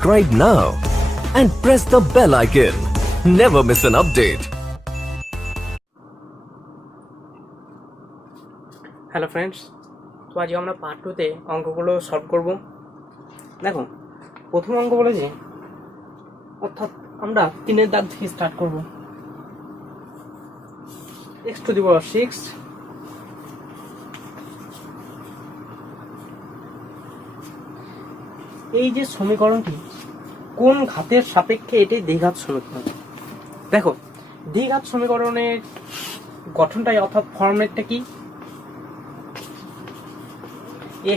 subscribe now and press the bell icon. Never miss an update. Hello friends, তো আজকে আমরা part 2তে অঙ্কগুলো solve করব। দেখো, প্রথম অঙ্ক বলেছে, অর্থাৎ আমরা 3-এর দাগ থেকে স্টার্ট করব। x টু দি পাওয়ার 6 এই যে সমীকরণটি কোন ঘাতের সাপেক্ষে এটি দ্বিঘাত সমীকরণ। দেখো, দ্বিঘাত সমীকরণের গঠনটাই অর্থাৎ ফর্মেটটা কি,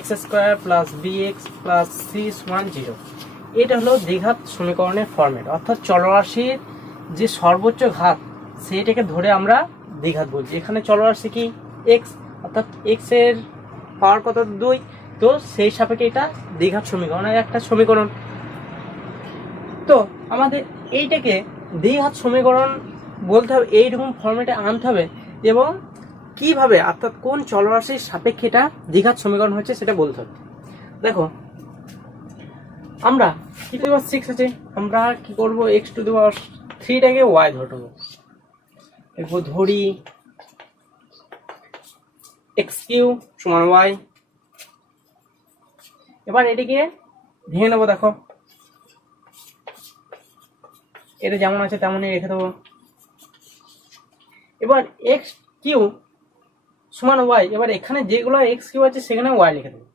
x square plus bx plus c সমান 0। এটা হলো দ্বিঘাত সমীকরণের ফর্মেট, অর্থাৎ চলরাশির যে সর্বোচ্চ ঘাত সেইটাকে ধরে আমরা দ্বিঘাত বলছি। এখানে চলরাশি কি x, অর্থাৎ x এর পাওয়ার কত 2, তো সেই সাপেক্ষে এটা দ্বিঘাত সমীকরণের একটা সমীকরণ। তো আমাদের এইটাকে দ্বিঘাত সমীকরণ বলতে হবে, এইরকম ফর্মেটে আনতে হবে এবং কিভাবে, অর্থাৎ কোন চলরাশির সাপেক্ষে এটা দ্বিঘাত সমীকরণ হচ্ছে সেটা বলতে হবে। দেখো, আমরা কি টু দি পাওয়ার 6 আছে, আমরা কি করব, x টু দি পাওয়ার 3টাকে y ধরবো। এরপর ধরি x কিউ সমান y। এবার এটিকে ভেঙে নেবো। দেখো, এটা যেমন আছে তেমনই রেখে দেবো। এবার x কিউ সমান y, এবার এখানে যেগুলো x কিউ আছে সেখানে y লিখে দেবো।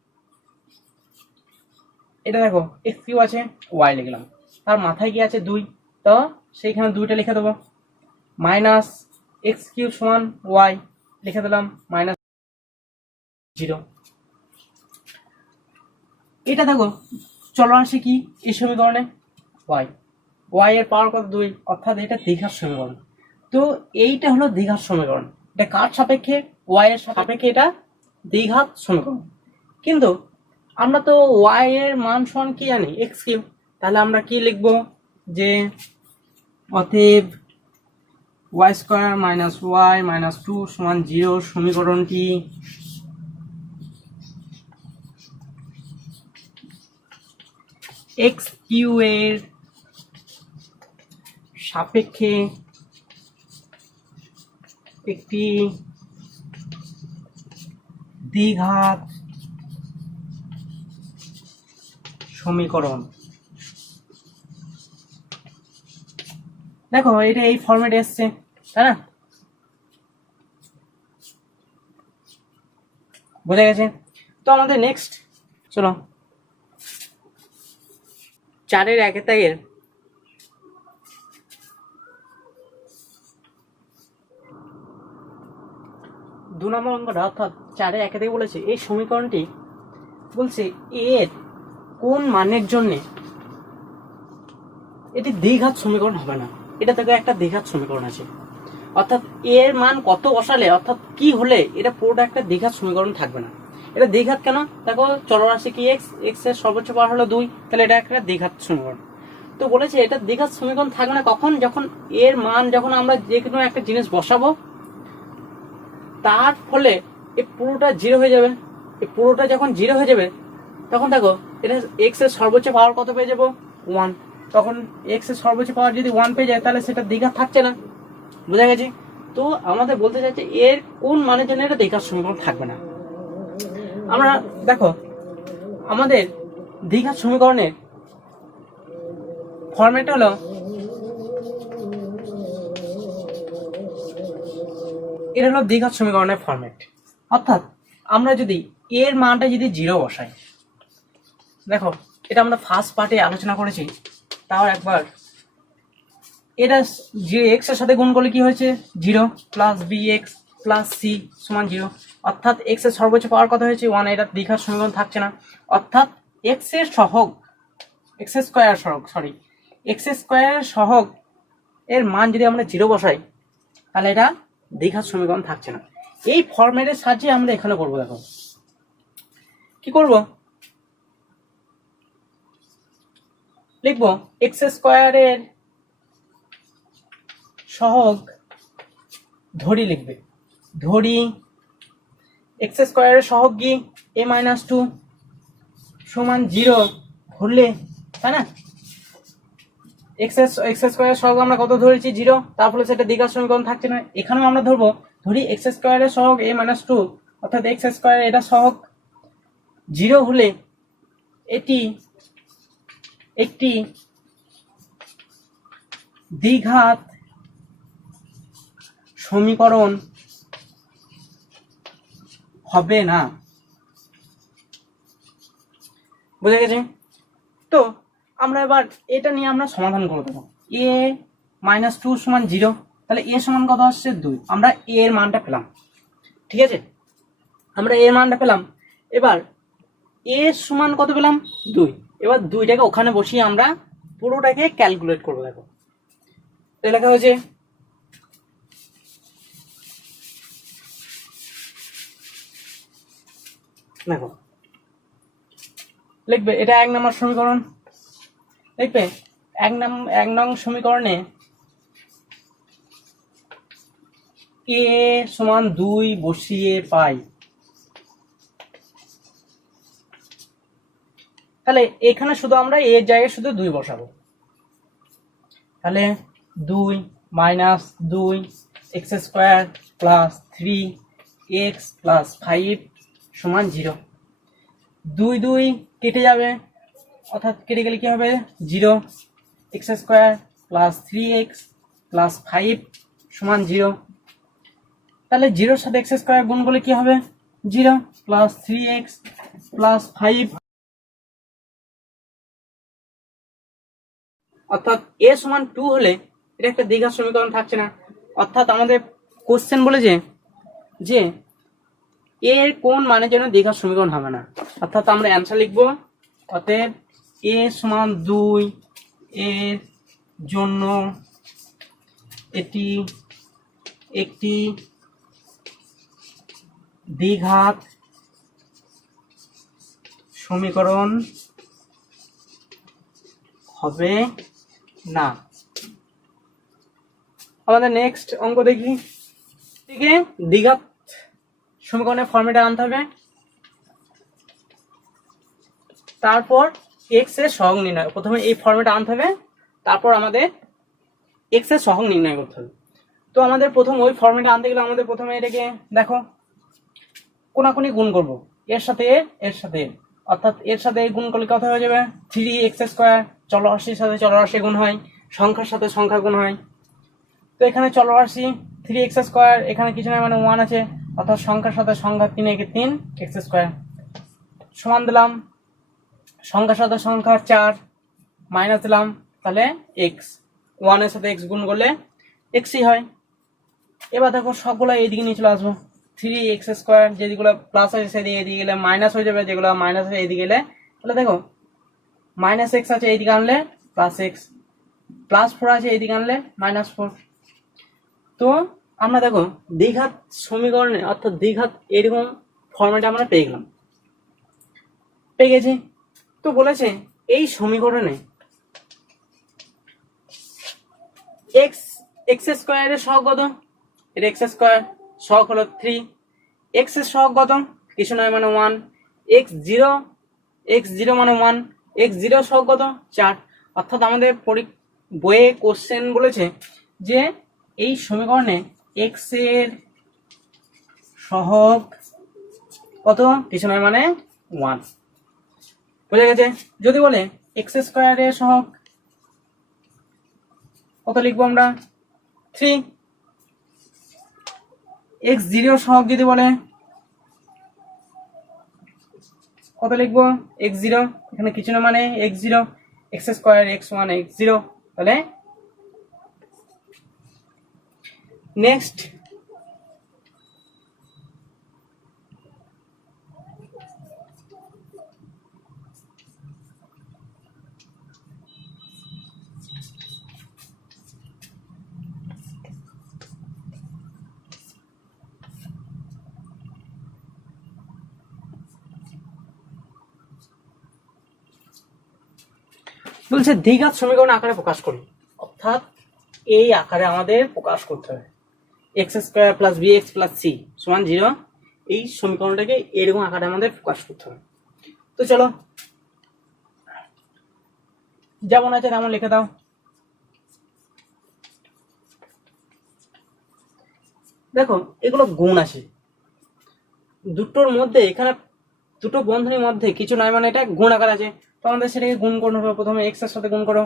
এটা দেখো, x কিউ আছে, y লিখলাম, তার মাথায় কি আছে 2, তো সেইখানে 2টা লিখে দেবো। মাইনাস x কিউ সমান y লিখে দিলাম, মাইনাস 0। এটা দেখো চলরাশি কি এই সমীকরণে y, y এর পাওয়ার কত 2, অর্থাৎ এটা দ্বিঘাত সমীকরণ। তো এইটা হলো দ্বিঘাত সমীকরণ। এটা কার সাপেক্ষে, y এর সাপেক্ষে এটা দ্বিঘাত সমীকরণ। কিন্তু আমরা তো y এর মান সমান কি জানি, x কিউ। তাহলে আমরা কি লিখব, যে অতএব y square minus y minus 2 সমান 0 সমীকরণটি x কিউ এর সাপেক্ষে একটি দ্বিঘাত সমীকরণ। দেখো, এটা এই ফরম্যাটে এসছে, তাই না? বোঝা গেছে? তো আমাদের নেক্সট চলো 4-এর 1 দাগের দু নম্বর অঙ্কটা, অর্থাৎ 4-এর 1 দাগে বলেছে এই সমীকরণটি বলছে এর কোন মানের জন্য এটি দ্বিঘাত সমীকরণ হবে না। এটা থেকে একটা দ্বিঘাত সমীকরণ আছে, অর্থাৎ এর মান কত বসালে, অর্থাৎ কি হলে এটা পুরোটা একটা দ্বিঘাত সমীকরণ থাকবে না। এটা দ্বিঘাত কেন, দেখো চলরাশি কি x, x এর সর্বোচ্চ পাওয়ার হলো 2, তাহলে এটা একটা দ্বিঘাত সমীকরণ। তো বলেছে এটা দ্বিঘাত সমীকরণ থাকবে না কখন, যখন এর মান, যখন আমরা যে কোনো একটা জিনিস বসাবো তার ফলে এই পুরোটা 0 হয়ে যাবে। এই পুরোটা যখন 0 হয়ে যাবে তখন দেখো এটা x এর সর্বোচ্চ পাওয়ার কত পেয়ে যাবো, 1। তখন x এর সর্বোচ্চ পাওয়ার যদি 1 পেয়ে যায় তাহলে সেটা দ্বিঘাত থাকছে না। বোঝা গেছে? তো আমাদের বলতে চাইছে এর কোন মানের জন্য এটা দ্বিঘাত সমীকরণ থাকবে না। আমরা দেখো, আমাদের দ্বিঘাত সমীকরণের ফরম্যাট হলো, এটা হলো দ্বিঘাত সমীকরণের ফরম্যাট। অর্থাৎ আমরা যদি এর মানটা যদি 0 বসাই, দেখো এটা আমরা ফার্স্ট পার্টে আলোচনা করেছি, তাও একবার, এটা যে x এর সাথে গুণ করলে কি হয়েছে 0 প্লাস bx প্লাস c সমান 0, অর্থাৎ x এর সর্বোচ্চ পাওয়ার কত হয়েছে 1। এটা দ্বিঘাত সমীকরণ থাকছে না, অর্থাৎ x এর সহগ, x স্কয়ার সহগ এর মান যদি আমরা 0 বসাই তাহলে এটা দ্বিঘাত সমীকরণ থাকছে না। এই ফরম্যাটের সাহায্যে আমরা এখানে করবো। দেখো কি করব, লিখবো x স্কয়ারের সহগ ধরি, লিখবে ধরি x স্কয়ারের সহগ কি a - 2 সমান 0 ধরলে, তাই না? এক্স স্কোয়ারের সহগ আমরা কত ধরেছি 0, তার ফলে সেটা দ্বিঘাত সমীকরণ থাকছে না। এখানেও আমরা ধরবো, ধরি এক্স স্কোয়ারের সহগ a - 2, অর্থাৎ এক্স স্কোয়ার এটা সহগ 0 হলে এটি একটি দ্বিঘাত সমীকরণ হবে না। বুঝে গেছে? তো আমরা এবার এটা নিয়ে আমরা সমাধান করে দেবো। a - 2 = 0, তাহলে a সমান কত আসছে 2। আমরা a এর মানটা পেলাম, ঠিক আছে, আমরা a এর মানটা পেলাম। এবার a সমান কত পেলাম 2। এবার 2টাকে ওখানে বসিয়ে আমরা পুরোটাকে ক্যালকুলেট করবো। দেখো তো লেখা হয়েছে দেখো লিখবে, এটা 1 নম্বর সমীকরণ। লিখবে 1 নং সমীকরণে a সমান 2 বসিয়ে পাই। তাহলে এখানে শুধু আমরা a এর জায়গায় শুধু 2 বসাবো। তাহলে 2 - 2 x square plus 3x plus 5 সমান 0। 2 2 কেটে যাবে, অর্থাৎ কেটে গেলে কি হবে 0। x square plus 3x plus 5 সমান 0। তাহলে 0 সাথে x স্কয়ার গুণ করলে কি হবে 0 প্লাস 3x প্লাস 5, অর্থাৎ a সমান 2 হলে এটা একটা দ্বিঘাত সমীকরণ থাকছে না। অর্থাৎ আমাদের কোশ্চেন বলেছে যে এর কোন মানের জন্য দ্বিঘাত সমীকরণ হবে না। অর্থাৎ আমরা অ্যান্সার লিখবো, অতএব a সমান 2 এর জন্য এটি একটি দ্বিঘাত সমীকরণ হবে না। আমাদের নেক্সট অঙ্ক দেখি। থেকে দ্বিঘাত সমীকরণের ফর্মেটে আনতে হবে, তারপর এক্স এর সহগ নির্ণয়। প্রথমে এই ফর্মেটে আনতে হবে, তারপর আমাদের এক্স এর সহগ নির্ণয় করতে হবে। তো আমাদের প্রথম ওই ফর্মেটে আনতে গেলে আমাদের প্রথমে এটাকে দেখো কোনাকুনি গুণ করব, এর সাথে এর সাথে, অর্থাৎ এর সাথে গুণ করলে কত হয়ে যাবে 3x স্কয়ার। চলরাশির সাথে চলরাশি গুণ হয়, সংখ্যার সাথে সংখ্যা গুণ হয়। তো এখানে চলরাশি 3x স্কয়ার, এখানে কিছু না মানে 1 আছে, অর্থাৎ সংখ্যার সাথে সংখ্যা 3 একে 3x স্কয়ার সমান দিলাম, সংখ্যার সাথে সংখ্যা 4 মাইনাস দিলাম, তাহলে x, 1 এর সাথে x গুণ করলে xই হয়। এবার দেখো সবগুলো এইদিকে নিয়ে চলে আসবো, 3x স্কয়ার যেদিকগুলো প্লাস আছে সেদিকে এদিকে গেলে মাইনাস হয়ে যাবে, যেগুলো মাইনাস আছে এইদিকে গেলে, তাহলে দেখো মাইনাস x আছে এইদিকে আনলে প্লাস x, প্লাস 4 আছে এইদিকে আনলে মাইনাস 4। তো আমরা দেখো দ্বিঘাত সমীকরণে, অর্থাৎ দ্বিঘাত এরকম ফর্মেটে আমরা পেয়ে গেলাম, পেয়ে গেছি। তো বলেছে এই সমীকরণে x স্কয়ারের সহগ কত, এর x স্কয়ার সহগ হলো 3, x এর সহগ কত কিছু নয় মানে 1, x0 মানে 1, x0 সহগ কত 4। অর্থাৎ আমাদের বইয়ে কোশ্চেন বলেছে যে এই সমীকরণে x এর সহগ কত কিছু নয় মানে 1। বুঝে গেছে? যদি বলে x স্কয়ারের সহগ কত লিখবো আমরা 3, x0 সহগ যদি বলে কত লিখবো x0, এখানে কিছু না মানে x0, x square x1 x0। তাহলে নেক্সট বলছে দ্বিঘাত সমীকরণ আকারে প্রকাশ করি, অর্থাৎ এই আকারে আমাদের প্রকাশ করতে হবে, x square plus bx plus c সমান 0। এই সমীকরণটাকে এরকম আকারে আমাদের প্রকাশ করতে হবে। তো চলো যেমন আছে তেমন লিখে দাও। দেখো এগুলো গুণ আছে, দুটোর মধ্যে এখানে দুটো বন্ধনীর মধ্যে কিছু নয়, মানে এটা গুণ আকার আছে। তো আমাদের সেটাকে গুণ করতে হবে। প্রথমে এক্স এর সাথে গুণ করো,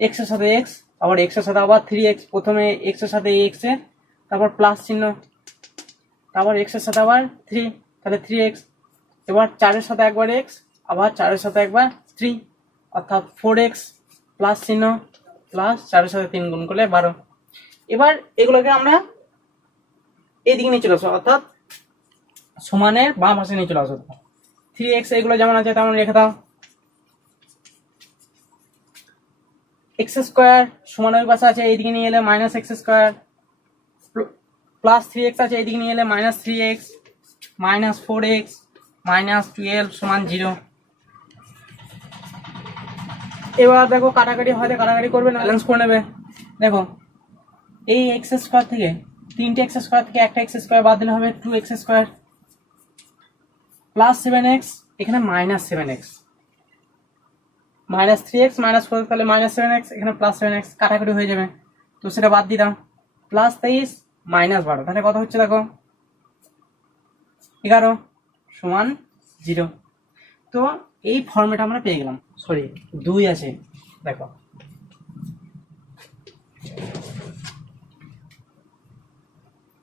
এক্স এর সাথে এক্স, আবার এক্স এর সাথে আবার 3x, প্রথমে এক্স এর সাথে এক্স এর, তারপর প্লাস চিহ্ন, তারপর এক্স এর সাথে আবার 3, তাহলে 3x, এবার 4 এর সাথে একবার এক্স, আবার 4 এর সাথে একবার 3, অর্থাৎ 4x প্লাস চিহ্ন প্লাস 4 এর সাথে 3 গুণ করলে 12। এবার এগুলোকে আমরা এইদিকে নিয়ে চলে আসবো, অর্থাৎ সমানের বাম পাশে নিয়ে চলে আসবো। 3x এগুলো যেমন আছে তেমন রেখে দাও, এক্স স্কোয়ার সমান ওই পাশে আছে, এইদিকে নিয়ে এলে minus x square, plus 3x আছে, এইদিকে নিয়ে এলে minus 3x, minus 4x, minus 12 সমান 0। এবার দেখো কাটাকাটি হয়তো কাটাকাটি করবে না, ব্যালেন্স করে নেবে। দেখো এই এক্স স্কোয়ার থেকে 3টে এক্স স্কোয়ার থেকে একটা এক্স স্কোয়ার বাদ দিলে হবে 2x স্কোয়ার, প্লাস 7x, এখানে minus 7x, minus 3x minus 4, তাহলে মাইনাস 7x, এখানে প্লাস 7x, কাটাকাটি হয়ে যাবে, তো সেটা বাদ দিলাম। প্লাস 23 মাইনাস 12, তাহলে কত হচ্ছে দেখো 11 সমান 0। তো এই ফর্মেট আমরা পেয়ে গেলাম। সরি 2 আছে, দেখো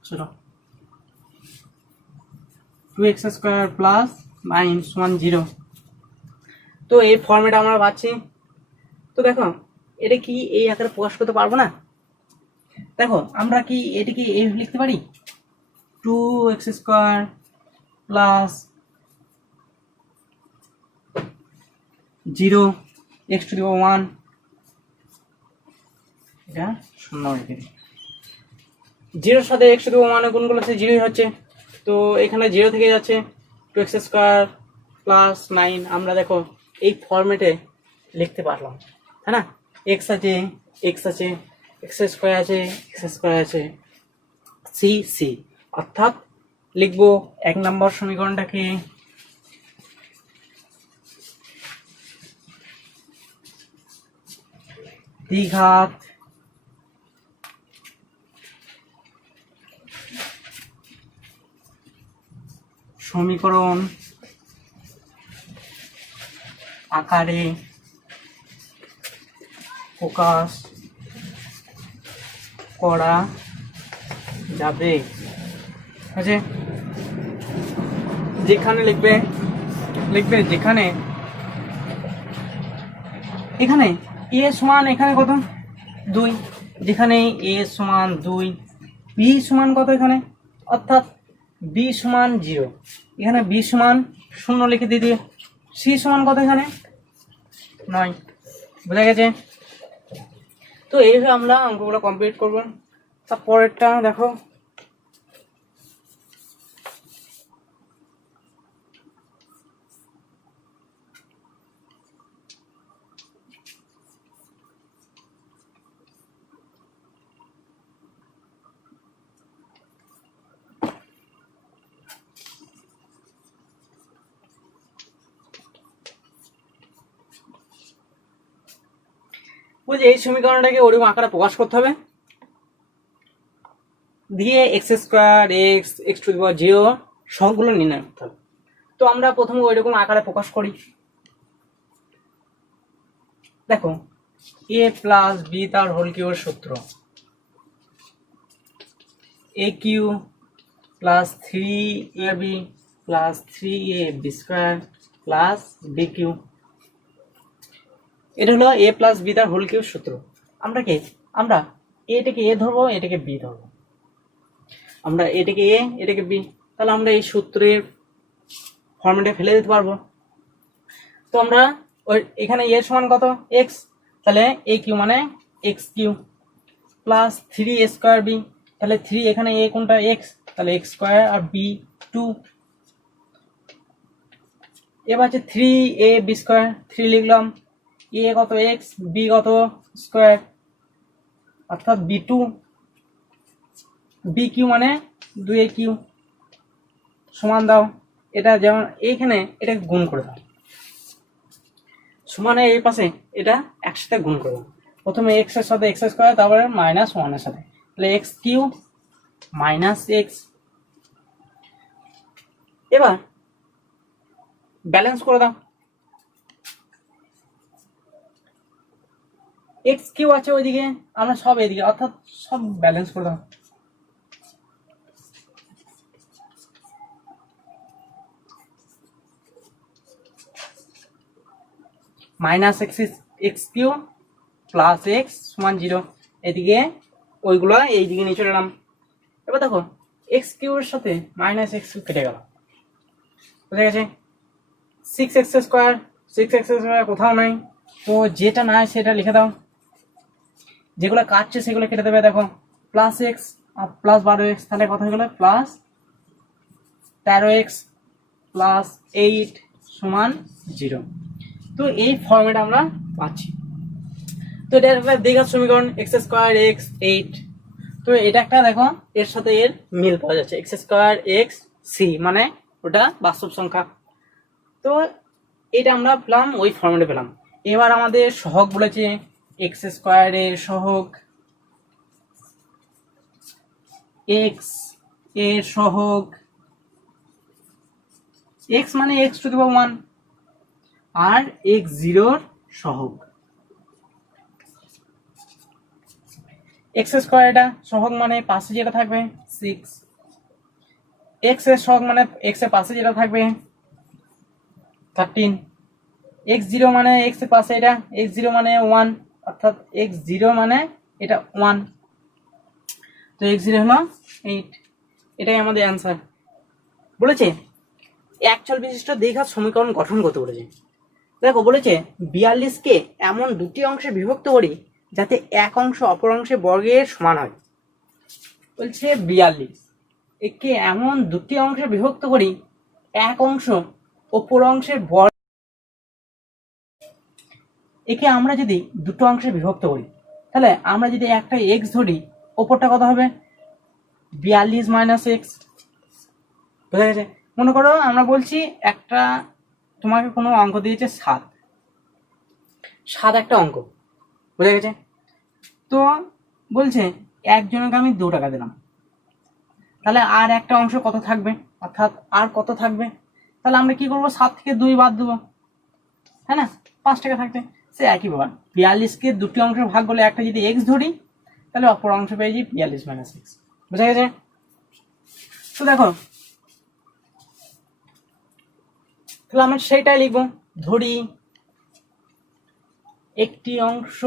চলো 2x স্কোয়ার প্লাস 9 সমান 0। তো এই ফর্মেট আমরা পাচ্ছি। তো দেখো এটা কি এই আকারে প্রকাশ করতে পারবো না? দেখো আমরা কি এটাকে এই লিখতে পারি, 2x square plus 0 x to the power 1, এটা 0 রেখে দিই। 0 সাথে x টু দি পাওয়ার 1 গুণ করলে সে 0 হচ্ছে, তো এখানে 0 থেকে যাচ্ছে 2x স্কোয়ার প্লাস 9, আমরা দেখো এই ফরম্যাটে লিখতে পারলাম, তাই না? x আছে, x আছে, x স্কোয়ার আছে, x স্কোয়ার আছে, সি সি, অর্থাৎ লিখবো 1 নম্বর সমীকরণটাকে দ্বিঘাত সমীকরণ আকারে প্রকাশ করা যাবে। আছে যেখানে লিখবে যেখানে এখানে a সমান এখানে কত 2, যেখানে a সমান 2, b সমান কত এখানে, অর্থাৎ b সমান 0, এখানে b সমান 0 লিখে দিয়ে c সমান কত এখানে 9, বুঝা গেছে? তো এইভাবে আমরা অঙ্কগুলো কমপ্লিট করব। তারপরেরটা দেখো, বুঝে এই সমীকরণটাকে ওরকম আকারে প্রকাশ করতে হবে, দিয়ে x square x to the power 0 সবগুলো নির্ণয় করতে হবে। তো আমরা প্রথমে ওইরকম আকারে প্রকাশ করি। দেখো a প্লাস বি তার হোল কিউবের সূত্র, a cube plus 3ab plus 3ab square plus b cube, এটা হলো a প্লাস বি তার হোল কিউব সূত্র। আমরা এটাকে a ধরবো, এটাকে b ধরবো, আমরা এটাকে a এটাকে b, তাহলে আমরা এই সূত্রের ফর্মেটে ফেলে দিতে পারবো। তো আমরা ওই এখানে a সমান কত x, তাহলে a কিউ মানে x cube plus 3a square b, তাহলে 3 এখানে a কোনটা x, তাহলে x স্কোয়ার আর b 2, এবার আছে 3ab স্কোয়ার, 3 লিখলাম, a কত x, b কত স্কোয়ার, অর্থাৎ b2, b কিউ মানে 2a কিউ সমান দাও, এটা যেমন এইখানে এটা গুণ করে দাও, সমানে এই পাশে এটা একসাথে গুণ করে দাও। প্রথমে এক্স এর সাথে এক্স স্কোয়ার, তারপরে মাইনাস ওয়ান এর সাথে, তাহলে এক্স কিউ মাইনাস এক্স। এবার ব্যালেন্স করে দাও, এক্স কিউ আছে ওইদিকে, আমরা সব এদিকে, অর্থাৎ সব ব্যালেন্স করে দাও। Minus x cube plus x সমান 0, এদিকে ওইগুলো এইদিকে নিয়ে চলে এলাম। এবার দেখো এক্স কিউ এর সাথে মাইনাস এক্স কিউ কেটে গেল, বুঝে গেছে। 6x স্কোয়ার, 6x স্কোয়ার কোথাও নাই, তো যেটা নাই সেটা লিখে দাও, যেগুলো কাটছে সেগুলো কেটে দেবে। দেখো প্লাস এক্স আর প্লাস 12x, তাহলে কথা হয়ে গেল প্লাস 13x প্লাস 8 সমান 0। তো এই ফর্মেট আমরা পাচ্ছি। তো এটা একটা দ্বিঘাত সমীকরণ, এক্স স্কোয়ার এক্স 8। তো এটা একটা দেখো এর সাথে এর মিল পাওয়া যাচ্ছে, এক্স স্কোয়ার এক্স সি, মানে ওটা বাস্তব সংখ্যা। তো এটা আমরা পেলাম, ওই ফর্মেটে পেলাম। এবার আমাদের সহগ বলেছে এক্স স্কোয়ারের সহগ, এক্স এর সহগ, এক্স মানে এক্স টু দি পাওয়ার 1, আর এক্স জিরোর সহগ। এক্স স্কোয়ার এটা সহগ মানে পাশে যেটা থাকবে 6, এক্স এর সহগ মানে এক্স এর পাশে যেটা থাকবে 13, এক্স জিরো মানে এক্স এর পাশে এটা, এক্স জিরো মানে 1, অর্থাৎ এক্স জিরো মানে এটা 1, তো এক্স জিরো হলো 8। এটাই আমাদের অ্যান্সার। বলেছে এক চল বিশিষ্ট দ্বিঘাত সমীকরণ গঠন করতে বলেছে। দেখো বলেছে 42কে এমন দুটি অংশে বিভক্ত করি যাতে এক অংশ অপর অংশের বর্গের সমান হয়। বলছে 42 একে এমন দুটি অংশে বিভক্ত করি এক অংশ অপর অংশের বর্গ, একে আমরা যদি দুটো অংশে বিভক্ত করি তাহলে আমরা যদি একটা এক্স ধরি, ওপরটা কত হবে 42 মাইনাস এক্স, বুঝা গেছে। মনে করো আমরা বলছি একটা, তোমাকে কোনো অঙ্ক দিয়েছে 7 একটা অঙ্ক, বুঝা গেছে। তো বলছে একজনকে আমি 2 টাকা দিলাম, তাহলে আর একটা অংশ কত থাকবে, অর্থাৎ আর কত থাকবে, তাহলে আমরা কি করবো 7 থেকে 2 বাদ দেবো, হ্যাঁ না, 5 টাকা থাকবে। সে একই ব্যাপার, 42কে দুটি অংশে ভাগ করলে একটা যদি এক্স ধরি তাহলে অপর অংশ পেয়ে যাই 42 মাইনাস এক্স, বুঝা গেছে। তো দেখো তাহলে আমরা সেইটাই লিখবো, ধরি একটি অংশ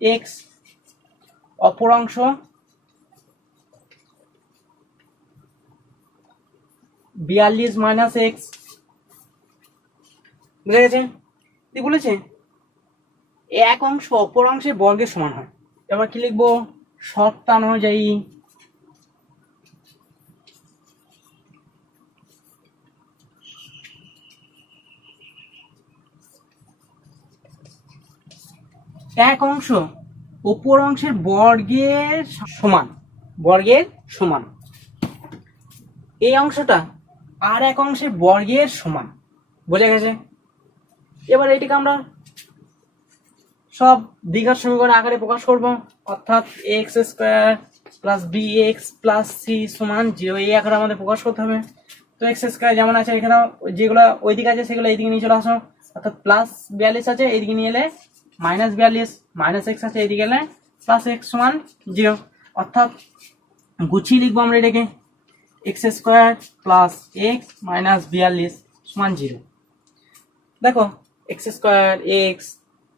এক্স অপর অংশ বিয়াল্লিশ মাইনাস এক্স, বুঝা গেছে। কি বলেছে এক অংশ অপর অংশের বর্গের সমান হয়। এবার কি লিখবো, শর্তানুযায়ী এক অংশ অপর অংশের বর্গের সমান, বর্গের সমান, এই অংশটা আর এক অংশের বর্গের সমান, বোঝা গেছে। এবার এটিকে আমরা সব দ্বিঘাত সমীকরণ আকারে প্রকাশ করব, অর্থাৎ x square plus b x plus c সমান 0, এই আকারে আমাদের প্রকাশ করতে হবে। তো এক্স স্কোয়ার যেমন আছে এখানে, যেগুলো ওইদিকে আছে সেগুলো এইদিকে নিয়ে চলে আসো, অর্থাৎ প্লাস 42 আছে এইদিকে নিয়ে এলে মাইনাস 42, মাইনাস এক্স আছে এইদিকে এলে প্লাস এক্স সমান 0, অর্থাৎ গুছিয়ে লিখবো আমরা এটাকে x square plus x minus 42 সমান 0। দেখো এক্স স্কোয়ার এক্স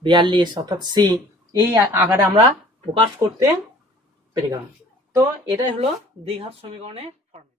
42 অর্থাৎ সি, এই আকারে আমরা প্রকাশ করতে পেরে গেলাম। তো এটাই হলো দ্বিঘাত সমীকরণের ফর্মুলা।